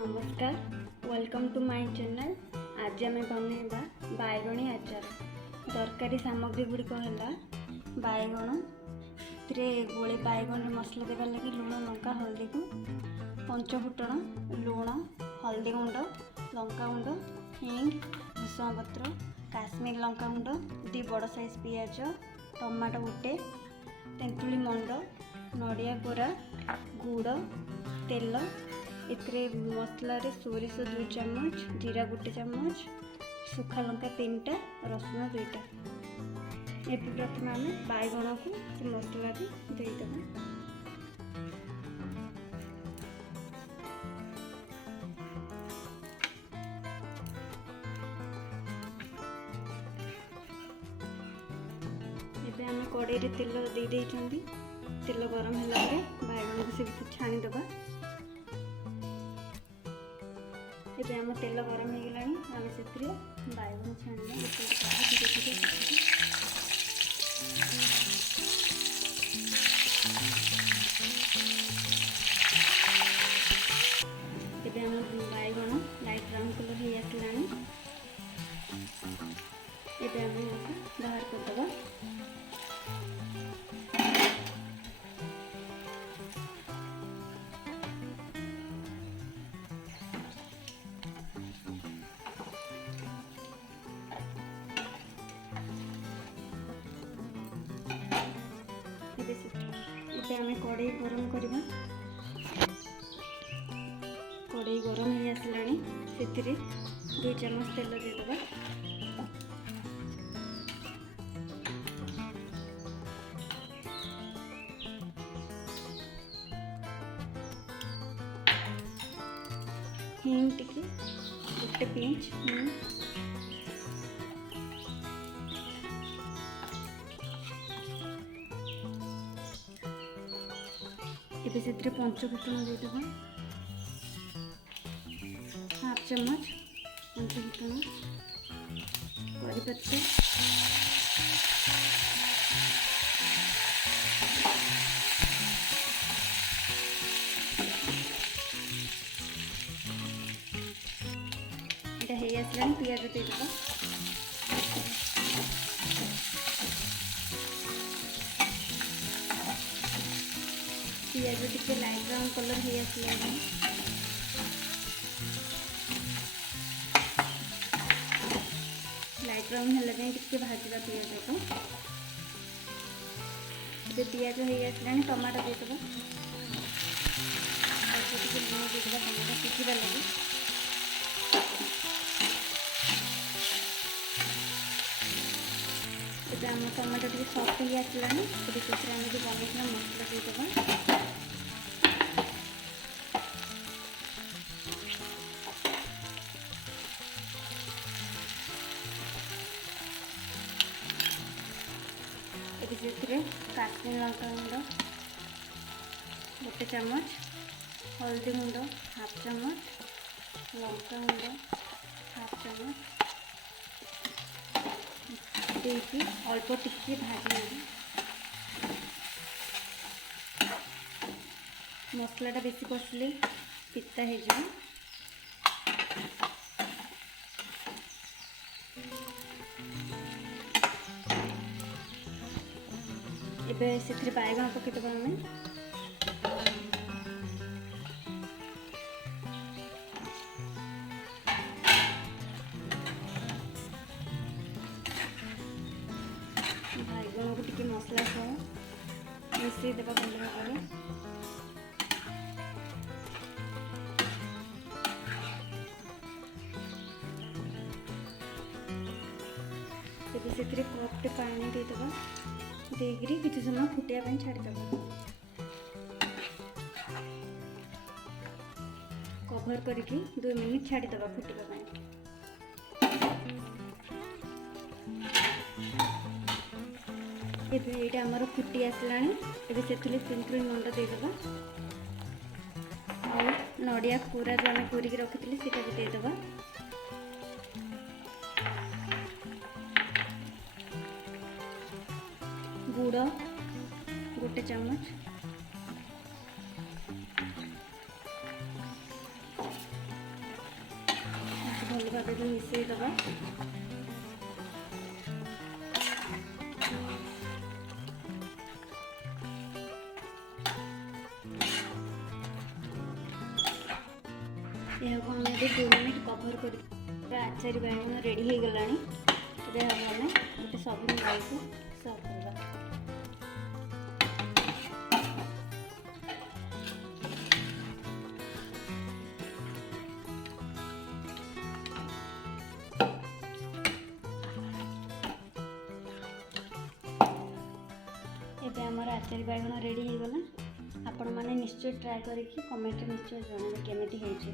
नमस्कार, welcome to my channel. आज आम बनइबा बैगणी आचार। दरकारी सामग्री गुड़िक है बैगण गोली बैगन मसला देवार लगे लुण लंका हल्दी को पंचफुटण लुण हल्दी गुंड लंका गुंड हिंग भूषण पत्र काश्मीर लंका गुंड 2 बड़ साइज पियाज टमाटो गोटे तेंतुली मंड नड़िया कोरा गुड़ तेल इतरे मसला सोरिष 2 चम्मच जीरा 1 चम्मच सुखा लंका 3टा रसुण 2टा। ये प्रथम आम बैगण को मसला देदेबा। एबे आम कड़ाई रे तेल दे देइछंदी। तेल गरम होला परे बैगण को से छाणीदेबा। ये आम तेल गरम हो गलानी आम से बैगन छाणिया धीरे धीरे ये आम बैगन लाइट ब्राउन कलर हो आसलानी। ये आम बाहर करदे। आम कड़ाई गरम करवा। कड़ाई गरम हो आसलानी से 2 चम्मच तेल देदेबा। हिंग टिके 1 पिंच हिंग ये से पंचफुटण देदेबा। 1/2 चम्मच पंचफुटण करी पत्ता ये आसलानी पियाज देदेबा। पियाज टिके लाइट ब्राउन कलर हो आसलानी। लाइट ब्राउन है टिके भाजवा पियाज को। पियाज हो आसलानी टमाटो देदेबा। टिके लुण देदेबा टमाटो सिझिबा लगे। आम टमाटो टे सफ्ट हो आसलानी। से आम जो बनइला मसला देदेबा। काश्मीर लंका गुंड 1 चम्मच हल्दी गुंड 1/2 चम्मच लंका गुंड 1/2 चम्मच देकी अल्प टिके भाजी मसलाटा बेसी कषिले पिता हो जाए। एबे से बैगन पकईदेबा। आम बैगन को टिके मसला सह मिसई देबा भल भाव। से कपटे पानी देदेबा। देकरी किसी समय फुटिया छाड़देबा। कभर करके 2 मिनिट छाड़देबा फुटवा। ये आमर फुटी आसलानी। ये से तेंतुली मंड देदेबा और नड़िया कोरा जो आम कोरिक रखी से देदेबा। गुड़ 1 चम्मच ସହିତ ମିଶାଇଦେବା। ଏହାକୁ ଆମେ ଏବେ 2 ମିନିଟ୍ କଭର୍ କରି ଆଚାରୀ ବାଇଗଣ ରେଡ଼ି ହେଇଗଲାଣି। ଏବେ ଆମେ ଗୋଟେ ସର୍ଭିଂ ବାଉଲକୁ ସର୍ଭ କରିବା। ଏବେ ଆମର ଆଚାରୀ ବାଇଗଣ ରେଡ଼ି ହେଇଗଲା। ଆପଣମାନେ ନିଶ୍ଚୟ ଟ୍ରାଏ କରିକି କମେଣ୍ଟରେ ନିଶ୍ଚୟ ଜଣାଇବେ କେମିତି ହେଇଛି।